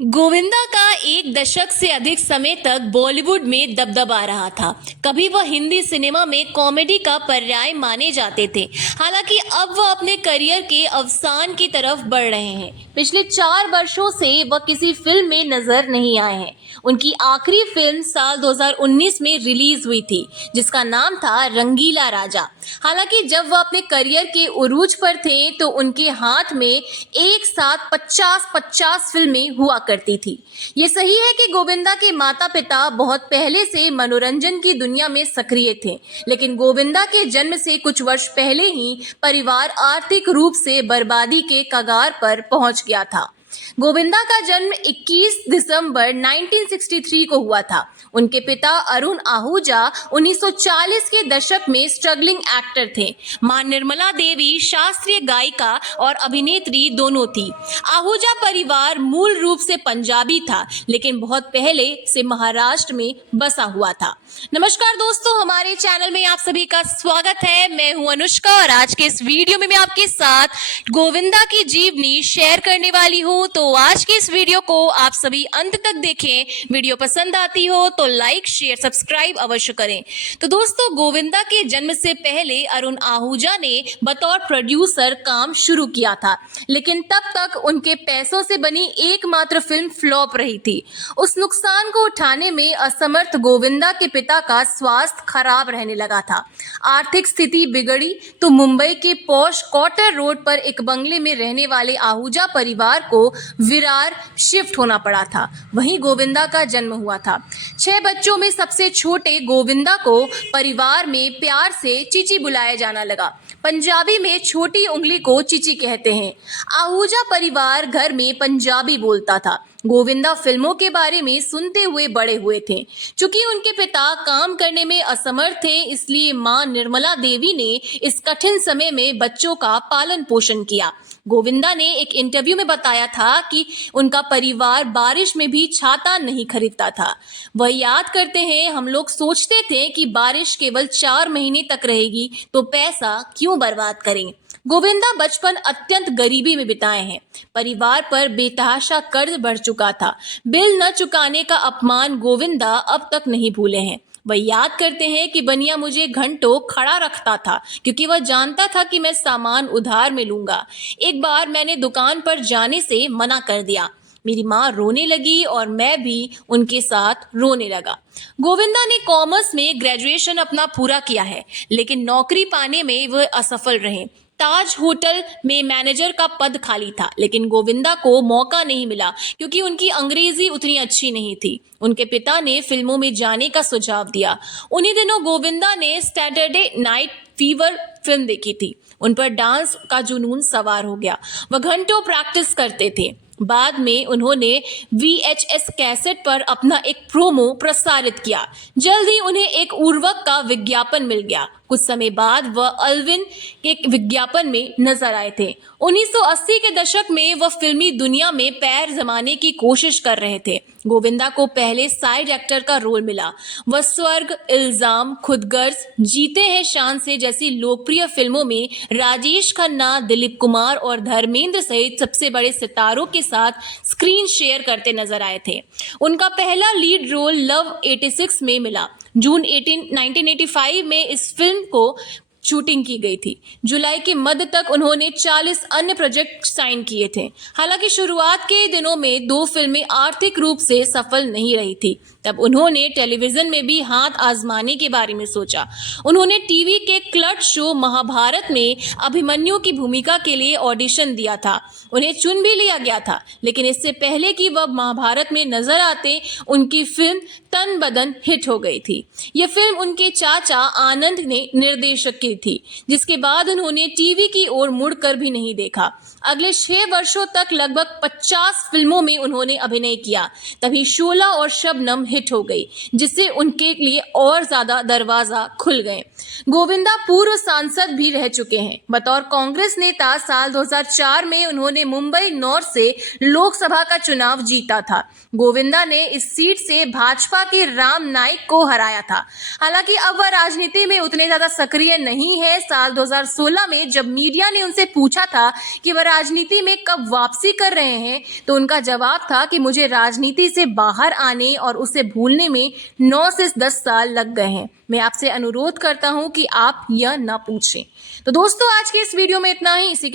गोविंदा का एक दशक से अधिक समय तक बॉलीवुड में दबदबा रहा था। कभी वह हिंदी सिनेमा में कॉमेडी का पर्याय माने जाते थे। हालांकि अब वह अपने करियर के अवसान की तरफ बढ़ रहे हैं। पिछले 4 वर्षों से वह किसी फिल्म में नजर नहीं आए हैं। उनकी आखिरी फिल्म साल 2019 में रिलीज हुई थी, जिसका नाम था रंगीला राजा। हालांकि जब वह अपने करियर के उरूज पर थे तो उनके हाथ में एक साथ 50-50 फिल्में हुआ करती थी। ये सही है कि गोविंदा के माता पिता बहुत पहले से मनोरंजन की दुनिया में सक्रिय थे, लेकिन गोविंदा के जन्म से कुछ वर्ष पहले ही परिवार आर्थिक रूप से बर्बादी के कगार पर पहुंच गया था। गोविंदा का जन्म 21 दिसंबर 1963 को हुआ था। उनके पिता अरुण आहूजा 1940 के दशक में स्ट्रगलिंग एक्टर थे। मां निर्मला देवी शास्त्रीय गायिका और अभिनेत्री दोनों थी। आहूजा परिवार मूल रूप से पंजाबी था, लेकिन बहुत पहले से महाराष्ट्र में बसा हुआ था। नमस्कार दोस्तों, हमारे चैनल में आप सभी का स्वागत है। मैं हूं अनुष्का और आज के इस वीडियो में मैं आपके साथ गोविंदा की जीवनी शेयर करने वाली हूं। तो आज के इस वीडियो को आप सभी अंत तक देखें। वीडियो पसंद आती हो तो लाइक शेयर सब्सक्राइब अवश्य करें। तो दोस्तों, गोविंदा के जन्म से पहले अरुण आहूजा ने बतौर प्रोड्यूसर काम शुरू किया था, लेकिन तब तक उनके पैसों से बनी एकमात्र फिल्म फ्लॉप रही थी। उस नुकसान को उठाने में असमर्थ गोविंदा के पिता का स्वास्थ्य खराब रहने लगा था। आर्थिक स्थिति बिगड़ी तो मुंबई के पॉश क्वार्टर रोड पर एक बंगले में रहने वाले आहूजा परिवार को विरार शिफ्ट होना पड़ा था। वहीं गोविंदा का जन्म हुआ था। 6 बच्चों में सबसे छोटे गोविंदा को परिवार में प्यार से चीची बुलाया जाना लगा। पंजाबी में छोटी उंगली को चीची कहते हैं। आहूजा परिवार घर में पंजाबी बोलता था। गोविंदा फिल्मों के बारे में सुनते हुए बड़े हुए थे। चूंकि उनके पिता काम करने में असमर्थ थे, इसलिए मां निर्मला देवी ने इस कठिन समय में बच्चों का पालन पोषण किया। गोविंदा ने एक इंटरव्यू में बताया था कि उनका परिवार बारिश में भी छाता नहीं खरीदता था। वह याद करते हैं, हम लोग सोचते थे कि बारिश केवल 4 महीने तक रहेगी, तो पैसा क्यों बर्बाद करें। गोविंदा बचपन अत्यंत गरीबी में बिताए हैं। परिवार पर बेतहाशा कर्ज बढ़ चुका था। बिल न चुकाने का अपमान गोविंदा अब तक नहीं भूले हैं। वह याद करते हैं कि बनिया मुझे घंटों खड़ा रखता था, क्योंकि वह जानता था कि मैं सामान उधार में लूंगा। एक बार मैंने दुकान पर जाने से मना कर दिया। मेरी माँ रोने लगी और मैं भी उनके साथ रोने लगा। गोविंदा ने कॉमर्स में ग्रेजुएशन अपना पूरा किया है, लेकिन नौकरी पाने में वह असफल रहे। ताज होटल में मैनेजर का पद खाली था, लेकिन गोविंदा को मौका नहीं मिला क्योंकि उनकी अंग्रेजी उतनी अच्छी नहीं थी। उनके पिता ने फिल्मों में जाने का सुझाव दिया। उन्हीं दिनों गोविंदा ने सैटरडे नाइट फीवर फिल्म देखी थी। उन पर डांस का जुनून सवार हो गया। वह घंटों प्रैक्टिस करते थे। बाद में उन्होंने VHS कैसेट पर अपना एक प्रोमो प्रसारित किया। जल्द ही उन्हें एक उर्वरक का विज्ञापन मिल गया। कुछ समय बाद वह अल्विन के विज्ञापन में नजर आए थे। 1980 के दशक में वह फिल्मी दुनिया में पैर जमाने की कोशिश कर रहे थे। गोविंदा को पहले साइड एक्टर का रोल मिला। वह स्वर्ग, इल्जाम, खुदगर्ज, जीते हैं शान से जैसी लोकप्रिय फिल्मों में राजेश खन्ना, दिलीप कुमार और धर्मेंद्र सहित सबसे बड़े सितारों के साथ स्क्रीन शेयर करते नजर आए थे। उनका पहला लीड रोल लव 86 में मिला। जून 1985 में इस फिल्म को शूटिंग की गई थी। जुलाई के मध्य तक उन्होंने 40 अन्य प्रोजेक्ट साइन किए थे। हालांकि शुरुआत के दिनों में 2 फिल्में आर्थिक रूप से सफल नहीं रही थी। तब उन्होंने टेलीविजन में भी हाथ आजमाने के बारे में सोचा। उन्होंने टीवी के क्लट शो महाभारत में अभिमन्यु की भूमिका के लिए ऑडिशन दिया था। उन्हें चुन भी लिया गया था, लेकिन इससे पहले कि वह महाभारत में नजर आते, उनकी फिल्म तन बदन हिट हो गई थी। यह फिल्म उनके चाचा आनंद ने निर्देशक की थी, जिसके बाद उन्होंने टीवी की ओर मुड़कर भी नहीं देखा। अगले 6 वर्षों तक लगभग 50 फिल्मों में उन्होंने अभिनय किया। तभी शोला और शबनम हिट हो गई, जिससे उनके लिए और ज्यादा दरवाजा खुल गए। गोविंदा पूर्व सांसद भी रह चुके हैं। बतौर कांग्रेस नेता साल 2004 में उन्होंने मुंबई नॉर्थ से लोकसभा का चुनाव जीता था। गोविंदा ने इस सीट से भाजपा कि राम नाईक को हराया था। हालांकि अब वह राजनीति में उतने ज्यादा सक्रिय नहीं है। साल 2016 में जब मीडिया ने उनसे पूछा था कि वह राजनीति में कब वापसी कर रहे हैं, तो उनका जवाब था कि मुझे राजनीति से बाहर आने और उसे भूलने में 9 से 10 साल लग गए हैं। मैं आपसे अनुरोध करता हूं कि आप यह न पूछें। तो दोस्तों, आज के इस वीडियो में इतना ही। इसी